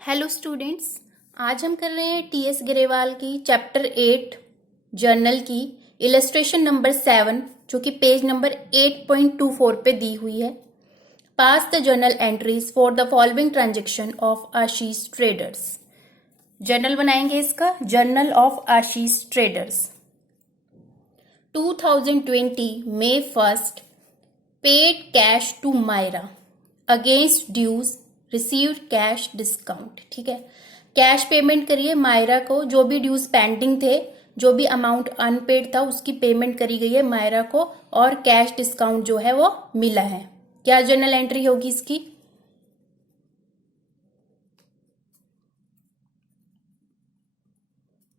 Hello students, आज हम कर रहे हैं टीएस ग्रेवाल की चैप्टर 8 जर्नल की इलस्ट्रेशन नंबर 7 जो कि पेज नंबर 8.24 पे दी हुई है। Pass the journal entries for the following transaction of Ashish traders. Journal बनाएंगे इसका, journal of Ashish traders. 2020 May 1st paid cash to Myra against dues received cash discount. ठीक है, कैश पेमेंट करिए मायरा को, जो भी ड्यूज पेंडिंग थे, जो भी अमाउंट अनपेड था उसकी पेमेंट करी गई है मायरा को और कैश डिस्काउंट जो है वो मिला है। क्या जर्नल एंट्री होगी इसकी?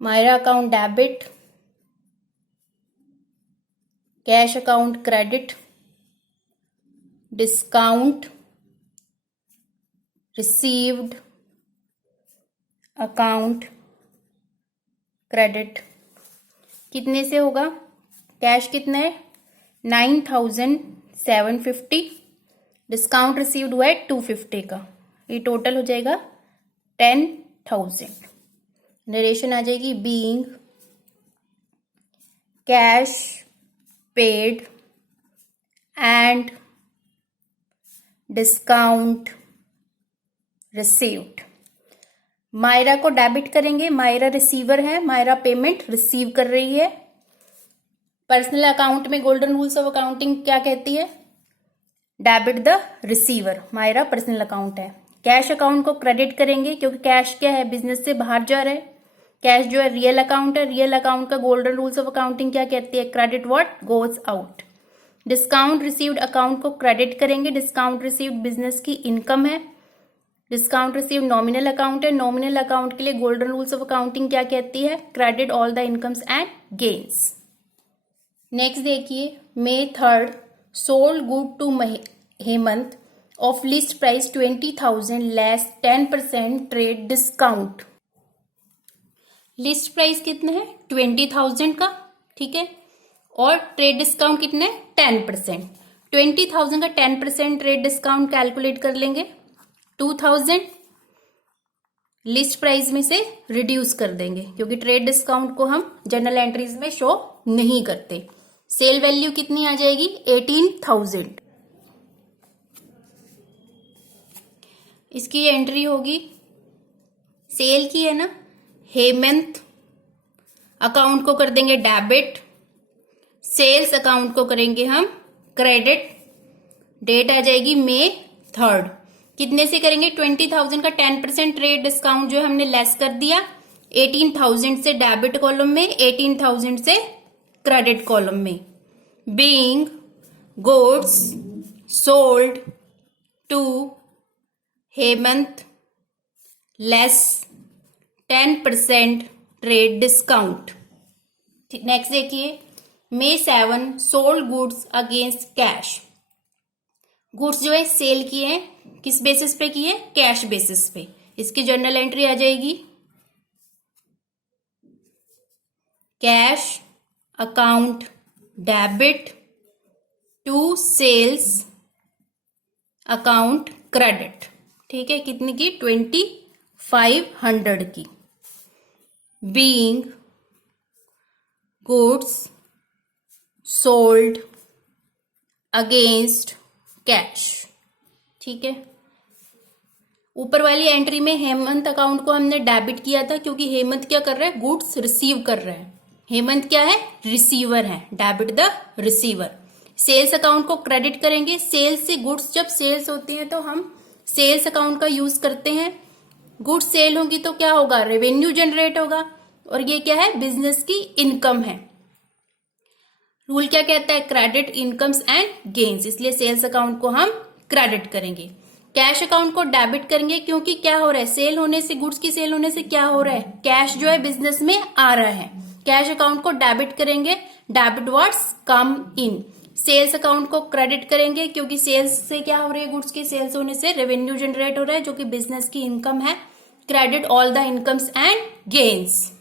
Myra account debit, cash account credit, discount received account credit. कितने से होगा? कैश कितना है? 9,750, डिस्काउंट रिसीव्ड हुआ है 250 का, ये टोटल हो जाएगा 10,000। नरेशन आ जाएगी being cash paid and discount received. Myra को डेबिट करेंगे, मायरा रिसीवर है, मायरा पेमेंट रिसीव कर रही है। पर्सनल अकाउंट में गोल्डन रूल्स ऑफ अकाउंटिंग क्या कहती है? Debit the receiver, Myra personal account है। कैश अकाउंट को क्रेडिट करेंगे क्योंकि कैश क्या है? बिजनेस से बाहर जा रहा है। कैश जो है रियल अकाउंट है, रियल अकाउंट का गोल्डन रूल्स ऑफ अकाउंटिंग क्या कहती है? Credit what goes out. Discount received account को क्रेडिट करेंगे, डिस्काउंट रिसीव्ड बिजनेस की इनकम है। डिस्काउंट रिसीव नॉमिनल अकाउंट है, नॉमिनल अकाउंट के लिए गोल्डन रूल्स ऑफ अकाउंटिंग क्या कहती है? Credit all the incomes and gains. Next देखिए, May 3rd sold good to Hemant of list price 20,000 less 10% trade discount. List price कितना है? 20,000 का, ठीक है, और ट्रेड डिस्काउंट कितना है? 10%। 20,000 का 10% ट्रेड डिस्काउंट कैलकुलेट कर लेंगे। 2,000 लिस्ट प्राइस में से रिड्यूस कर देंगे क्योंकि ट्रेड डिस्काउंट को हम जर्नल एंट्रीज में शो नहीं करते। सेल वैल्यू कितनी आ जाएगी? 18,000। इसकी एंट्री होगी, सेल की है ना, हेमंत अकाउंट को कर देंगे डेबिट, सेल्स अकाउंट को करेंगे हम क्रेडिट। डेट आ जाएगी May 3rd। कितने से करेंगे? 20,000 का 10% ट्रेड डिस्काउंट जो हमने लेस कर दिया, 18,000 से डेबिट कॉलम में, 18,000 से क्रेडिट कॉलम में। Being goods sold to Hemant less 10% trade discount. Next देखिए, May 7 sold goods against cash. Goods जो है सेल किए हैं, किस बेसिस पे किए? कैश बेसिस पे। इसकी जर्नल एंट्री आ जाएगी cash account debit to sales account credit. ठीक है, कितनी की? 2,500 की। Being goods sold against cash. ठीक है, ऊपर वाली एंट्री में हेमंत अकाउंट को हमने डेबिट किया था क्योंकि हेमंत क्या कर रहा है? गुड्स रिसीव कर रहा है। हेमंत क्या है? रिसीवर है, debit the receiver. Sales account को क्रेडिट करेंगे, सेल्स से गुड्स, जब सेल्स होती है तो हम सेल्स अकाउंट का यूज करते हैं। गुड्स सेल होगी तो क्या होगा? रेवेन्यू जनरेट होगा, और ये क्या है? बिजनेस की इनकम है। रूल क्या कहता है? क्रेडिट इनकम्स एंड गेन्स, इसलिए सेल्स अकाउंट को हम क्रेडिट करेंगे। कैश अकाउंट को डेबिट करेंगे क्योंकि क्या हो रहा है? सेल होने से, गुड्स की सेल होने से क्या हो रहा है? कैश जो है बिजनेस में आ रहा है। कैश अकाउंट को डेबिट करेंगे, डेबिट व्हाट्स कम इन। सेल्स अकाउंट को क्रेडिट करेंगे क्योंकि सेल्स से क्या हो रही है? गुड्स की सेल्स होने से रेवेन्यू जनरेट हो रहा है जो कि बिजनेस की इनकम है। Credit all the incomes and gains.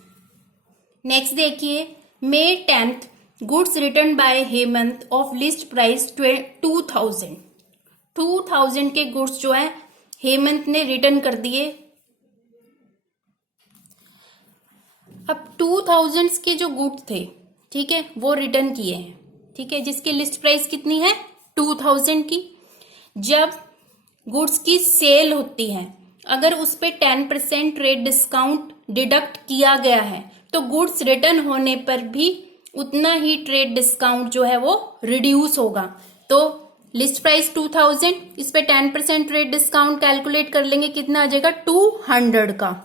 Next देखिए, May 10th goods return by Hemant of list price 2,000 के गुड्स जो है हेमंत ने रिटर्न कर दिए अब 2000 के जो गुड्स थे, ठीक है, वो रिटर्न किए हैं, ठीक है, जिसकी लिस्ट प्राइस कितनी है 2000 की। जब गुड्स की सेल होती है, अगर उस पे 10% ट्रेड डिस्काउंट डिडक्ट किया गया है तो गुड्स रिटर्न होने पर भी उतना ही ट्रेड डिस्काउंट जो है वो रिड्यूस होगा। तो लिस्ट प्राइस 2000, इस पे 10% ट्रेड डिस्काउंट कैलकुलेट कर लेंगे, कितना आ जाएगा 200 का।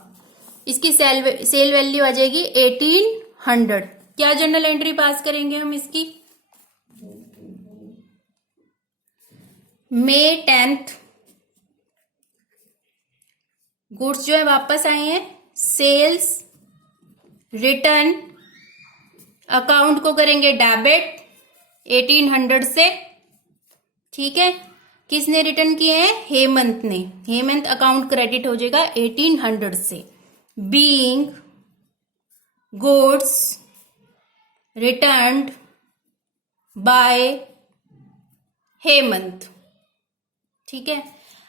इसकी सेल वैल्यू आ जाएगी 1800। क्या जर्नल एंट्री पास करेंगे हम इसकी? May 10 गुड्स जो है वापस आए हैं, सेल्स रिटर्न अकाउंट को करेंगे डेबिट 1800 से, ठीक है। किसने रिटर्न किए हैं? हेमंत ने। हेमंत अकाउंट क्रेडिट हो जाएगा 1800 से। Being goods returned by Hemant, ठीक है।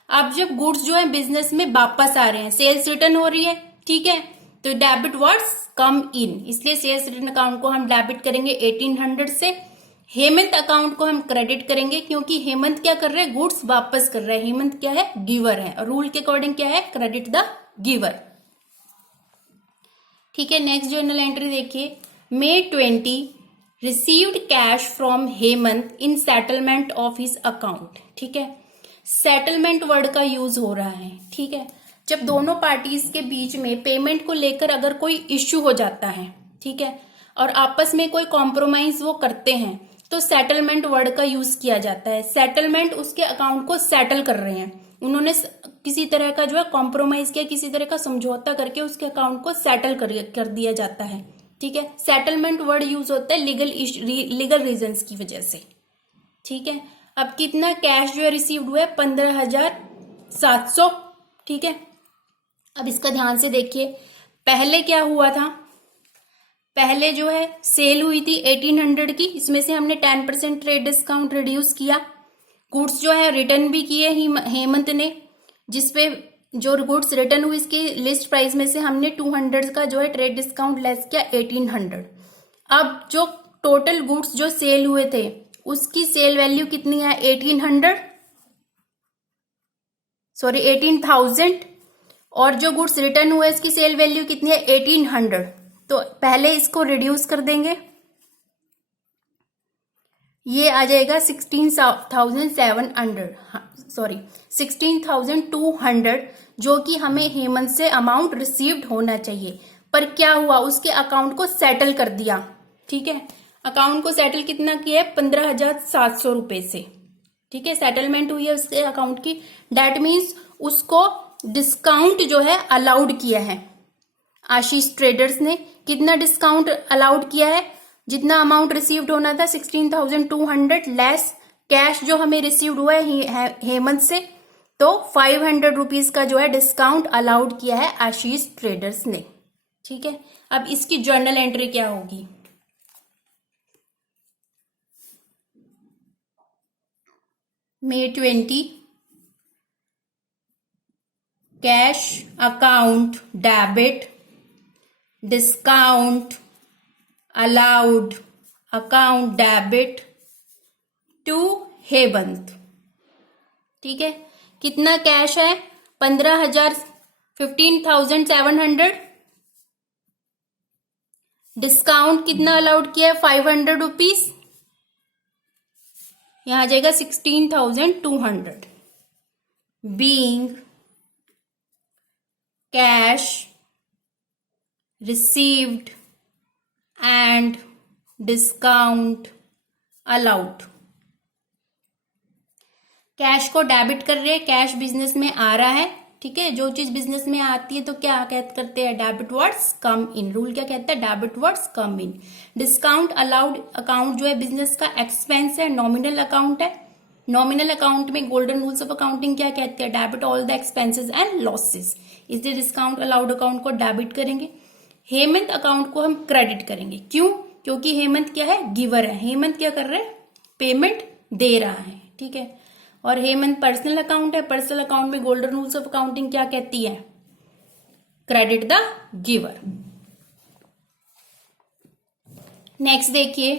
अब जब गुड्स जो है बिजनेस में वापस आ रहे हैं, सेल्स रिटर्न हो रही है, ठीक है, तो डेबिट वर्ड्स कम इन, इसलिए सेल्स रिटर्न अकाउंट को हम डेबिट करेंगे 1800 से। हेमंत अकाउंट को हम क्रेडिट करेंगे क्योंकि हेमंत क्या कर रहे हैं? गुड्स वापस कर रहे हैं। हेमंत क्या है? गिवर है, और रूल के अकॉर्डिंग क्या है? क्रेडिट द गिवर, ठीक है। नेक्स्ट जर्नल एंट्री देखिए, May 20 received cash from Hemant in settlement of his account, ठीक है। सेटलमेंट वर्ड का यूज हो रहा है, ठीक है। जब दोनों पार्टीज के बीच में पेमेंट को लेकर अगर कोई इश्यू हो जाता है, ठीक है, और आपस में कोई कॉम्प्रोमाइज वो करते हैं, तो सेटलमेंट वर्ड का यूज किया जाता है। सेटलमेंट उसके अकाउंट को सेटल कर रहे हैं, उन्होंने किसी तरह का जो है कॉम्प्रोमाइज किया, किसी तरह का समझौता करके उसके अकाउंट को सेटल कर दिया जाता है, ठीक है। सेटलमेंट वर्ड यूज होता है लीगल रीजंस की वजह से, ठीक है। अब कितना कैश जो है रिसीव्ड हुआ है? 15,700, ठीक है। अब इसका ध्यान से देखिए, पहले क्या हुआ था? पहले जो है सेल हुई थी 1800 की, इसमें से हमने 10% ट्रेड डिस्काउंट रिड्यूस किया। गुड्स जो है रिटर्न भी किए हेमंत ने, जिसपे जो गुड्स रिटर्न हुई इसकी लिस्ट प्राइस में से हमने 200 का जो है ट्रेड डिस्काउंट लेस किया 1800। अब जो टोटल गुड्स जो सेल हुए थे उसकी सेल वैल्यू कितनी है? 18,000, और जो गुड्स रिटर्न हुए इसकी सेल वैल्यू कितनी है? 1800। तो पहले इसको रिड्यूस कर देंगे, ये आ जाएगा 16,200, जो कि हमें हेमंत से अमाउंट रिसीव्ड होना चाहिए। पर क्या हुआ? उसके अकाउंट को सेटल कर दिया, ठीक है। अकाउंट को सेटल कितना किया है? 15,700 रुपए से, ठीक है। सेटलमेंट हुई है उसके अकाउंट की, डेट मीन्स उसको डिस्काउंट जो है अलाउड किया है। आशीष ट्रेडर्स ने कितना डिस्काउंट अलाउड किया है? जितना अमाउंट रिसीव्ड होना था 16,200 लेस कैश जो हमें रिसीव्ड हुआ है हेमंत से, तो 500 रुपीज का जो है डिस्काउंट अलाउड किया है आशीष ट्रेडर्स ने, ठीक है। अब इसकी जर्नल एंट्री क्या होगी? May 20 cash account debit discount allowed account debit to Hemant, ठीक है। कितना कैश है? 15,700। डिस्काउंट कितना अलाउड किया है? 500 रुपीज, यहां आ जाएगा 16,200। Being cash received and discount allowed. Cash को डेबिट कर रहे हैं, कैश बिजनेस में आ रहा है, ठीक है। जो चीज बिजनेस में आती है तो क्या करते हैं? डेबिट वर्ड्स कम इन, रूल क्या कहता है? डेबिट वर्ड्स कम इन। डिस्काउंट अलाउड अकाउंट जो है बिजनेस का एक्सपेंस है, नॉमिनल अकाउंट है। नॉमिनल अकाउंट में गोल्डन रूल्स ऑफ अकाउंटिंग क्या कहते हैं? Debit all the expenses and losses, इसलिए डिस्काउंट अलाउड अकाउंट को डेबिट करेंगे। हेमंत अकाउंट को हम क्रेडिट करेंगे, क्यों? क्योंकि हेमंत क्या है? गिवर है। हेमंत क्या कर रहा है? पेमेंट दे रहा है, ठीक है। और हेमंत पर्सनल अकाउंट है, पर्सनल अकाउंट में गोल्डन रूल्स ऑफ अकाउंटिंग क्या कहती है? Credit the giver. नेक्स्ट देखिए,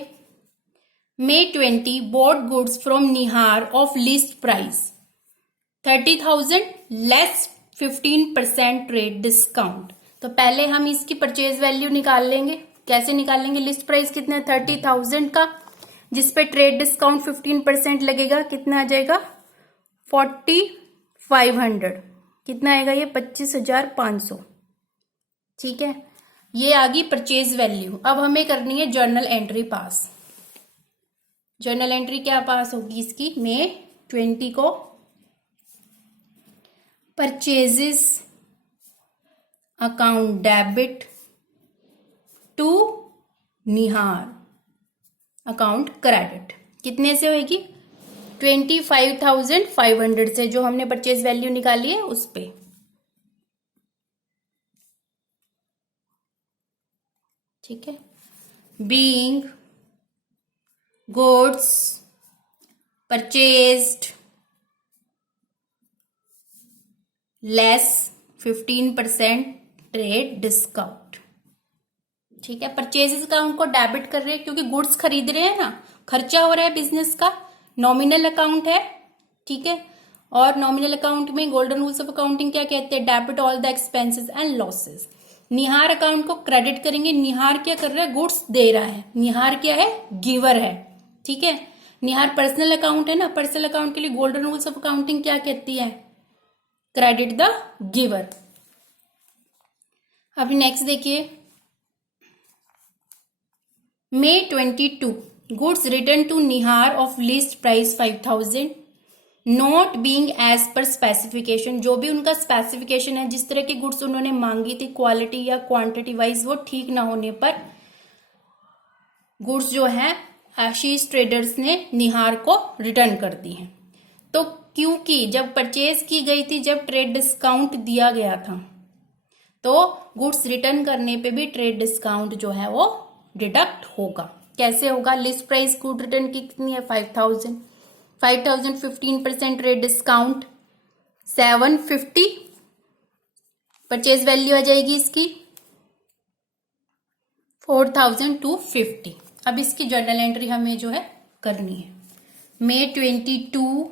May 20 bought goods from Nihar of list price 30,000 less 15% trade discount. तो पहले हम इसकी परचेज वैल्यू निकाल लेंगे। कैसे निकालेंगे? लिस्ट प्राइस कितना है 30,000 का, जिसपे ट्रेड डिस्काउंट 15% लगेगा, कितना आ जाएगा 4500। कितना आएगा ये 25,500। ठीक है, ये आ गई परचेज वैल्यू। अब हमें करनी है journal entry pass. Journal entry क्या पास होगी इसकी? May 20 को purchases account debit to Nihar account credit. कितने से होगी? 25,500 से, जो हमने परचेज वैल्यू निकाली है उस पे। ठीक है, being goods purchased less 15% trade discount. ठीक है, परचेजेस अकाउंट को डेबिट कर रहे हैं क्योंकि गुड्स खरीद रहे हैं ना, खर्चा हो रहा है बिजनेस का, नॉमिनल अकाउंट है। ठीक है, और नॉमिनल अकाउंट में गोल्डन रूल्स ऑफ अकाउंटिंग क्या कहते हैं? Debit all the expenses and losses. Nihar account को क्रेडिट करेंगे। निहार क्या कर रहा है? गुड्स दे रहा है। निहार क्या है? गिवर है। ठीक है, निहार पर्सनल अकाउंट है ना, पर्सनल अकाउंट के लिए गोल्डन रूल्स ऑफ अकाउंटिंग क्या कहती है? Credit the giver. अब नेक्स्ट देखिए, May 22 goods return to Nihar of list price 5,000 not being as per specification. जो भी उनका स्पेसिफिकेशन है, जिस तरह की गुड्स उन्होंने मांगी थी क्वालिटी या क्वांटिटी वाइज, वो ठीक ना होने पर गुड्स जो है आशीष ट्रेडर्स ने निहार को रिटर्न कर दी है। तो क्योंकि जब परचेज की गई थी, जब ट्रेड डिस्काउंट दिया गया था, तो गुड्स रिटर्न करने पे भी ट्रेड डिस्काउंट जो है वो डिडक्ट होगा। कैसे होगा? लिस्ट प्राइस गुड रिटर्न की कितनी है? 5,000। 5,000 15% ट्रेड डिस्काउंट 750। परचेज वैल्यू आ जाएगी इसकी 4,250। अब इसकी जर्नल एंट्री हमें जो है करनी है। May 22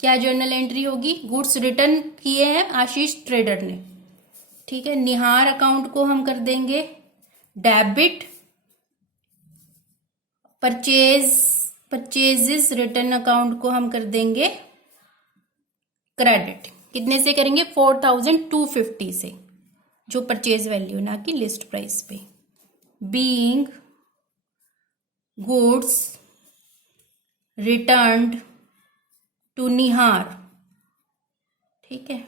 क्या जर्नल एंट्री होगी? गुड्स रिटर्न किए हैं आशीष ट्रेडर ने। ठीक है, निहार अकाउंट को हम कर देंगे डेबिट, परचेजेस रिटर्न अकाउंट को हम कर देंगे क्रेडिट। कितने से करेंगे? 4,250 से, जो परचेज वैल्यू ना कि लिस्ट प्राइस पे। बीइंग गुड्स रिटर्न्ड टू निहार। ठीक है,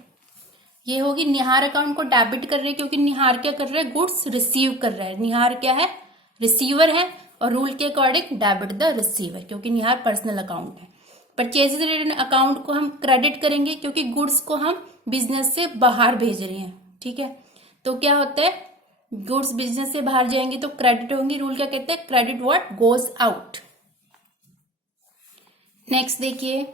ये होगी। निहार अकाउंट को डेबिट कर रहे हैं क्योंकि निहार क्या कर रहा है? गुड्स रिसीव कर रहा है। निहार क्या है? रिसीवर है, और रूल के अकॉर्डिंग डेबिट द रिसीवर, क्योंकि निहार पर्सनल अकाउंट है। परचेज रिटर्न अकाउंट को हम क्रेडिट करेंगे क्योंकि गुड्स को हम बिजनेस से बाहर भेज रहे हैं। ठीक है, तो क्या होता है? गुड्स बिजनेस से बाहर जाएंगे तो क्रेडिट होंगी। रूल क्या कहते हैं? Credit what goes out. Next देखिए,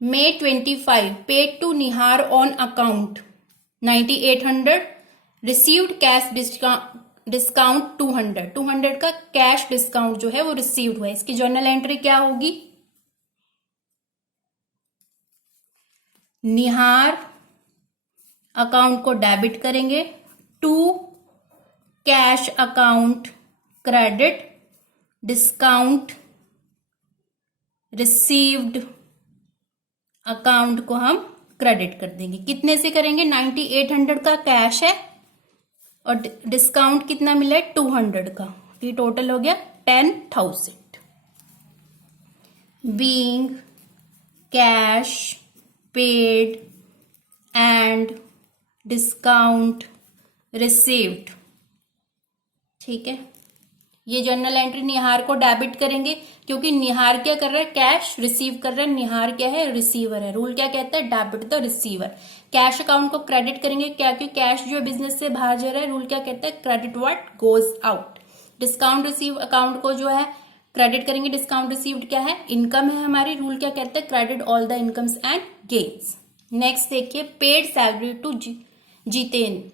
May 25 paid to Nihar on account 9,800 received cash discount 200। 200 का कैश डिस्काउंट जो है वो रिसीव्ड हुआ है। इसकी जर्नल एंट्री क्या होगी? निहार अकाउंट को डेबिट करेंगे to cash account credit discount received account को हम क्रेडिट कर देंगे। कितने से करेंगे? 9,800 का कैश है और डिस्काउंट कितना मिला है? 200 का। ये टोटल हो गया 10,000। Being cash paid and discount received. ठीक है, ये जर्नल एंट्री निहार को डेबिट करेंगे क्योंकि निहार क्या कर रहा है? कैश रिसीव कर रहा है। निहार क्या है? रिसीवर है। रूल क्या कहता है? Debit the receiver. Cash account को क्रेडिट करेंगे क्या? क्योंकि कैश जो बिजनेस से बाहर जा रहा है। रूल क्या कहता है? Credit what goes out. Discount receive account को जो है क्रेडिट करेंगे। डिस्काउंट रिसीव्ड क्या है? इनकम है हमारी। रूल क्या कहता है? Credit all the incomes and gains. Next देखिए, paid salary to Jiten.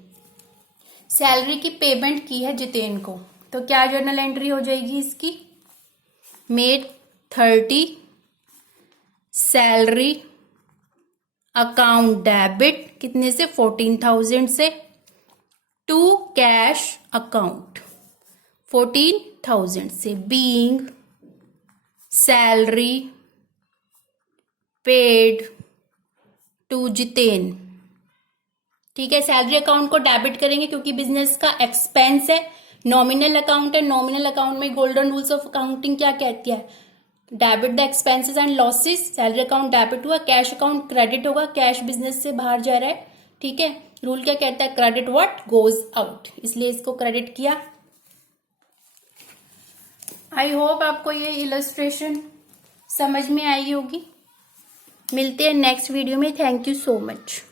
Salary की पेमेंट की है जितेन को, तो क्या जर्नल एंट्री हो जाएगी इसकी? मेड 30 सैलरी अकाउंट डेबिट कितने से? 14,000 से टू कैश अकाउंट 14,000 से, being salary paid to Jiten. ठीक है, सैलरी अकाउंट को डेबिट करेंगे क्योंकि बिजनेस का एक्सपेंस है, नॉमिनल अकाउंट है। नॉमिनल अकाउंट में गोल्डन रूल्स ऑफ अकाउंटिंग क्या कहती है? Debit the expenses and losses. Salary account debit हुआ, कैश अकाउंट क्रेडिट होगा, कैश बिजनेस से बाहर जा रहा है। ठीक है, रूल क्या कहता है? क्रेडिट व्हाट गोज आउट, इसलिए इसको क्रेडिट किया। आई होप आपको ये इलस्ट्रेशन समझ में आई होगी। मिलते हैं नेक्स्ट वीडियो में। Thank you so much.